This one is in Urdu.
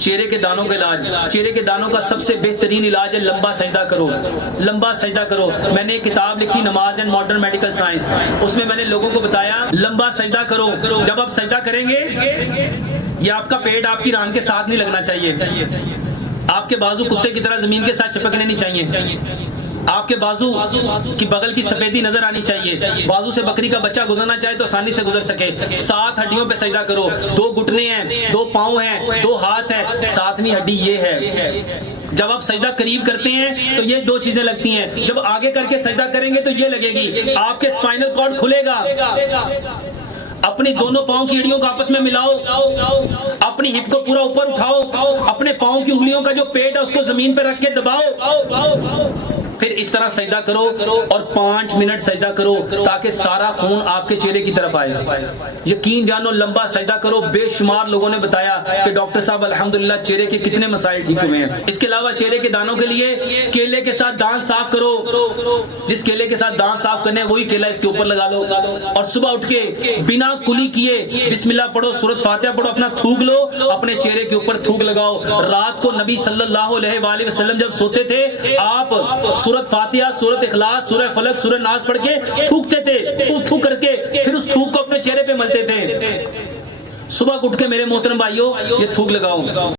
چہرے کے دانوں کا علاج، چہرے کے دانوں کا سب سے بہترین علاج ہے لمبا سجدہ کرو، لمبا سجدہ کرو۔ میں نے ایک کتاب لکھی نماز اینڈ ماڈرن میڈیکل سائنس، اس میں نے لوگوں کو بتایا لمبا سجدہ کرو۔ جب آپ سجدہ کریں گے یہ آپ کا پیٹ آپ کی ران کے ساتھ نہیں لگنا چاہیے، آپ کے بازو کتے کی طرح زمین کے ساتھ چپکنے نہیں چاہیے، آپ کے بازو کی بغل کی سفیدی نظر آنی چاہیے، بازو سے بکری کا بچہ گزرنا چاہے تو آسانی سے گزر سکے۔ 7 ہڈیوں پہ سجدہ کرو، 2 گھٹنے ہیں، 2 پاؤں ہیں، 2 ہاتھ ہیں، 7ویں ہڈی یہ ہے۔ جب آپ سجدہ قریب کرتے ہیں تو یہ 2 چیزیں لگتی ہیں، جب آگے کر کے سجدہ کریں گے تو یہ لگے گی، آپ کے اسپائنل کارڈ کھلے گا۔ اپنی دونوں پاؤں کی ہڈیوں کو آپس میں ملاؤ، اپنی ہپ کو پورا اوپر اٹھاؤ، اپنے پاؤں کی انگلیوں کا جو پیٹ ہے اس کو زمین پہ رکھ کے دباؤ، پھر اس طرح سجدہ کرو اور 5 منٹ سجدہ کرو تاکہ سارا خون آپ کے چہرے کی طرف آئے۔ یقین جانو لمبا سجدہ کرو۔ بے شمار لوگوں نے بتایا کہ ڈاکٹر صاحب الحمدللہ چہرے کے کتنے مسائل ٹھیک ہوئے ہیں۔ اس کے علاوہ چہرے کے دانوں کے لیے کیلے کے ساتھ دانت صاف کرو، جس کیلے کے ساتھ دانت صاف کرنے وہی کیلا اس کے اوپر لگا لو، اور صبح اٹھ کے بنا کلی کیے بسم اللہ پڑھو، سورۃ فاتحہ پڑھو، اپنا تھوک لو، اپنے چہرے کے اوپر تھوک لگاؤ۔ رات کو نبی صلی اللہ علیہ وآلہ وسلم جب سوتے تھے آپ سورۃ فاتحہ، سورۃ اخلاص، سورہ فلق، سورہ ناس پڑھ کے تھوکتے تھے، تھوک کر کے پھر اس تھوک کو اپنے چہرے پہ ملتے تھے۔ صبح اٹھ کے میرے محترم بھائیوں یہ تھوک لگاؤ۔